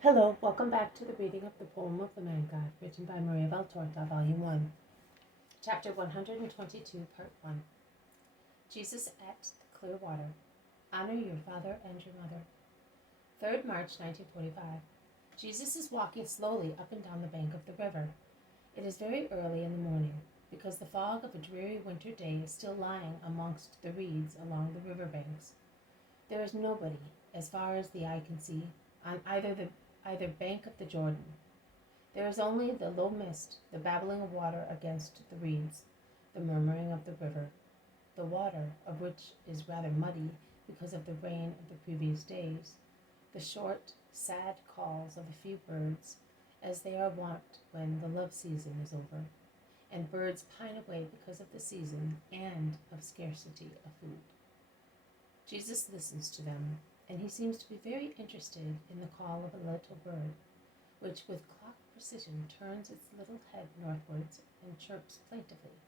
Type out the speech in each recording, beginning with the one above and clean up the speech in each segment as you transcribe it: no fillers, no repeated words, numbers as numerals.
Hello, welcome back to the reading of the poem of the Man God, written by Maria Valtorta, Volume 1, Chapter 122, Part 1. Jesus at the Clear Water. Honor your father and your mother. 3rd March 1945. Jesus is walking slowly up and down the bank of the river. It is very early in the morning, because the fog of a dreary winter day is still lying amongst the reeds along the river banks. There is nobody, as far as the eye can see, on either bank of the Jordan. There is only the low mist, the babbling of water against the reeds, the murmuring of the river, the water of which is rather muddy because of the rain of the previous days, the short, sad calls of a few birds, as they are wont when the love season is over, and birds pine away because of the season and of scarcity of food. Jesus listens to them, and he seems to be very interested in the call of a little bird, which with clock precision turns its little head northwards and chirps plaintively.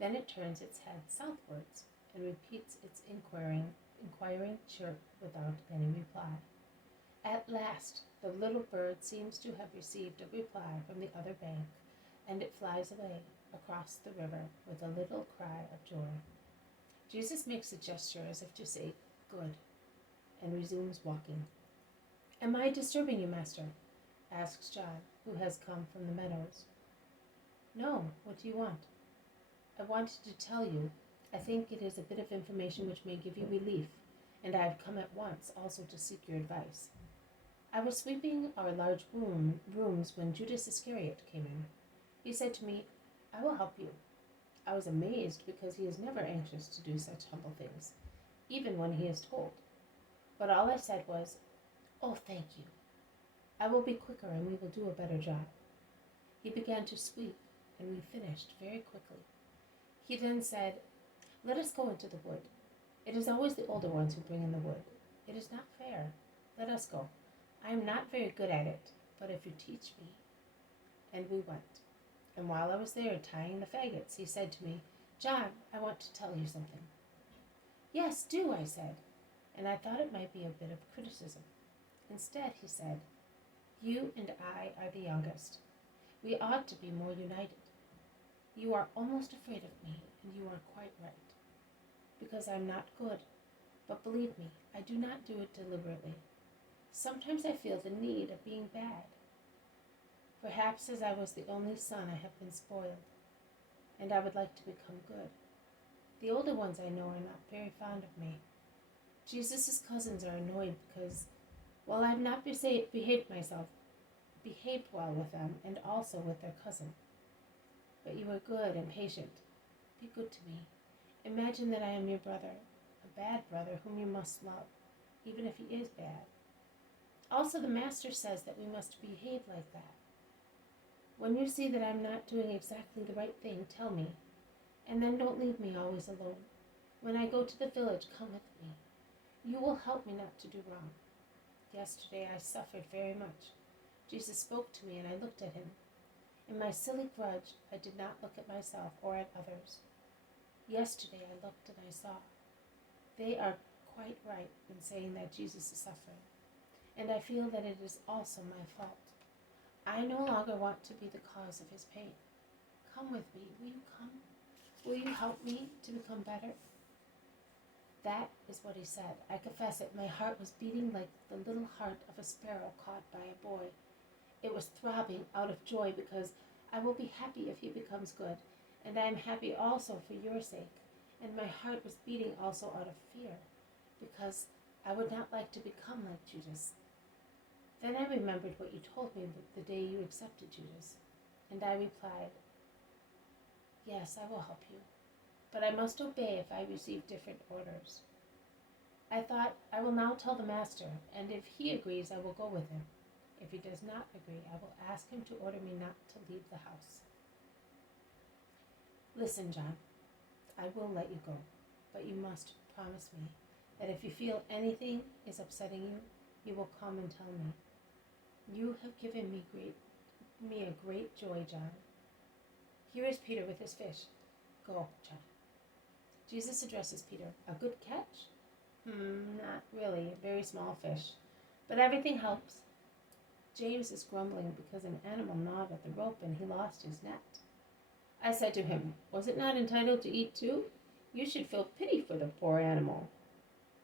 Then it turns its head southwards and repeats its inquiring chirp without any reply. At last the little bird seems to have received a reply from the other bank, and it flies away across the river with a little cry of joy. Jesus makes a gesture as if to say, "Good," and resumes walking. "Am I disturbing you, Master?" asks John, who has come from the meadows. "No, what do you want?" "I wanted to tell you. I think it is a bit of information which may give you relief, and I have come at once also to seek your advice. I was sweeping our large rooms when Judas Iscariot came in. He said to me, 'I will help you.' I was amazed because he is never anxious to do such humble things, even when he is told. But all I said was, 'Oh, thank you. I will be quicker and we will do a better job.' He began to sweep, and we finished very quickly. He then said, 'Let us go into the wood. It is always the older ones who bring in the wood. It is not fair. Let us go. I am not very good at it, but if you teach me.' And we went. And while I was there tying the faggots, he said to me, 'John, I want to tell you something.' 'Yes, do,' I said, and I thought it might be a bit of criticism. Instead, he said, 'You and I are the youngest. We ought to be more united. You are almost afraid of me, and you are quite right, because I am not good. But believe me, I do not do it deliberately. Sometimes I feel the need of being bad. Perhaps as I was the only son, I have been spoiled, and I would like to become good. The older ones I know are not very fond of me. Jesus' cousins are annoyed because, while I have not behaved well with them, and also with their cousin. But you are good and patient. Be good to me. Imagine that I am your brother, a bad brother whom you must love, even if he is bad. Also, the Master says that we must behave like that. When you see that I am not doing exactly the right thing, tell me, and then don't leave me always alone. When I go to the village, come with me. You will help me not to do wrong. Yesterday I suffered very much. Jesus spoke to me, and I looked at him. In my silly grudge, I did not look at myself or at others. Yesterday I looked and I saw. They are quite right in saying that Jesus is suffering, and I feel that it is also my fault. I no longer want to be the cause of his pain. Come with me. Will you come? Will you help me to become better?" That is what he said. I confess it, my heart was beating like the little heart of a sparrow caught by a boy. It was throbbing out of joy because I will be happy if he becomes good, and I am happy also for your sake. And my heart was beating also out of fear, because I would not like to become like Judas. Then I remembered what you told me the day you accepted Judas, and I replied, "Yes, I will help you, but I must obey if I receive different orders." I thought, I will now tell the Master, and if he agrees, I will go with him. If he does not agree, I will ask him to order me not to leave the house. Listen, John, I will let you go, but you must promise me that if you feel anything is upsetting you, you will come and tell me. You have given me a great joy, John. Here is Peter with his fish. Go, John. Jesus addresses Peter. A good catch? Not really. A very small fish. But everything helps. James is grumbling because an animal gnawed at the rope and he lost his net. I said to him, was it not entitled to eat too? You should feel pity for the poor animal.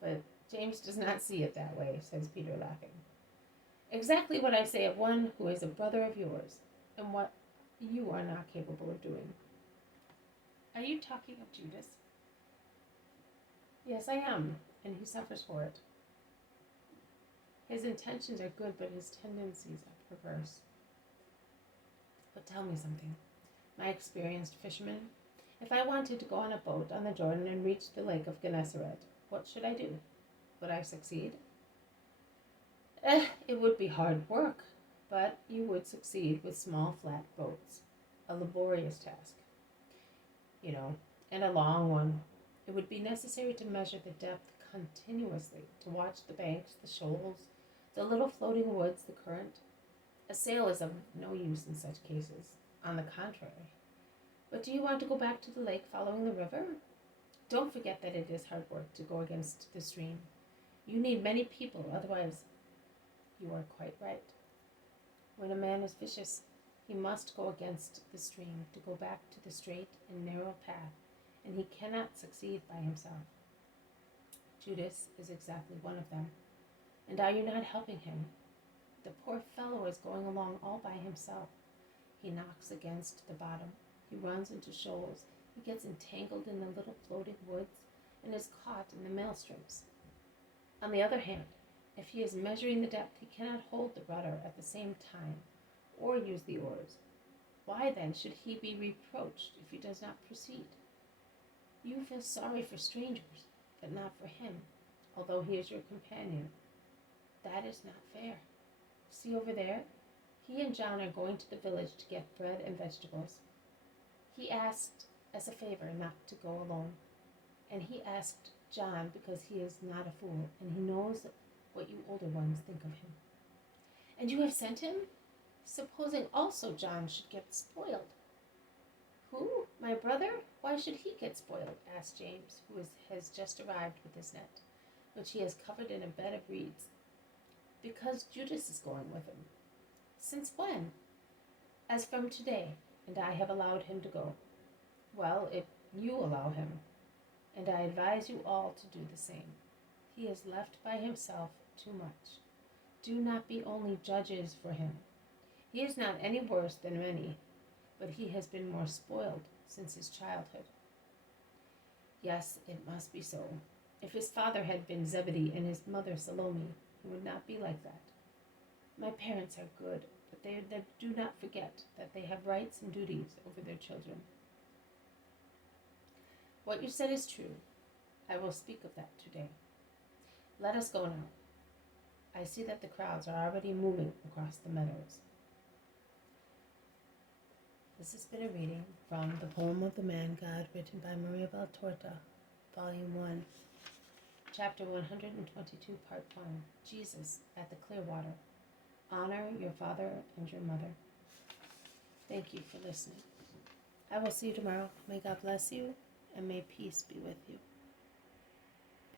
But James does not see it that way, says Peter, laughing. Exactly what I say of one who is a brother of yours, and what you are not capable of doing. Are you talking of Judas? Yes, I am, and he suffers for it. His intentions are good, but his tendencies are perverse. But tell me something, my experienced fisherman. If I wanted to go on a boat on the Jordan and reach the lake of Gennesaret, what should I do? Would I succeed? It would be hard work, but you would succeed with small flat boats. A laborious task, and a long one. It would be necessary to measure the depth continuously, to watch the banks, the shoals, the little floating woods, the current. A sail is of no use in such cases. On the contrary. But do you want to go back to the lake following the river? Don't forget that it is hard work to go against the stream. You need many people, otherwise you are quite right. When a man is vicious, he must go against the stream to go back to the straight and narrow path, and he cannot succeed by himself. Judas is exactly one of them. And are you not helping him? The poor fellow is going along all by himself. He knocks against the bottom. He runs into shoals. He gets entangled in the little floating woods and is caught in the maelstroms. On the other hand, if he is measuring the depth, he cannot hold the rudder at the same time or use the oars. Why then should he be reproached if he does not proceed? You feel sorry for strangers, but not for him, although he is your companion. That is not fair. See over there? He and John are going to the village to get bread and vegetables. He asked as a favor not to go alone. And he asked John because he is not a fool, and he knows what you older ones think of him. And you have sent him? Supposing also John should get spoiled. Who? My brother? Why should he get spoiled? Asked James, who has just arrived with his net, which he has covered in a bed of reeds. Because Judas is going with him. Since when? As from today, and I have allowed him to go. Well, if you allow him, and I advise you all to do the same. He is left by himself too much. Do not be only judges for him. He is not any worse than many, but he has been more spoiled since his childhood. Yes, it must be so. If his father had been Zebedee and his mother Salome, he would not be like that. My parents are good, but they do not forget that they have rights and duties over their children. What you said is true. I will speak of that today. Let us go now. I see that the crowds are already moving across the meadows. This has been a reading from The Poem of the Man God, written by Maria Valtorta, Volume 1, Chapter 122, Part 1, Jesus at the Clearwater. Honor your father and your mother. Thank you for listening. I will see you tomorrow. May God bless you, and may peace be with you.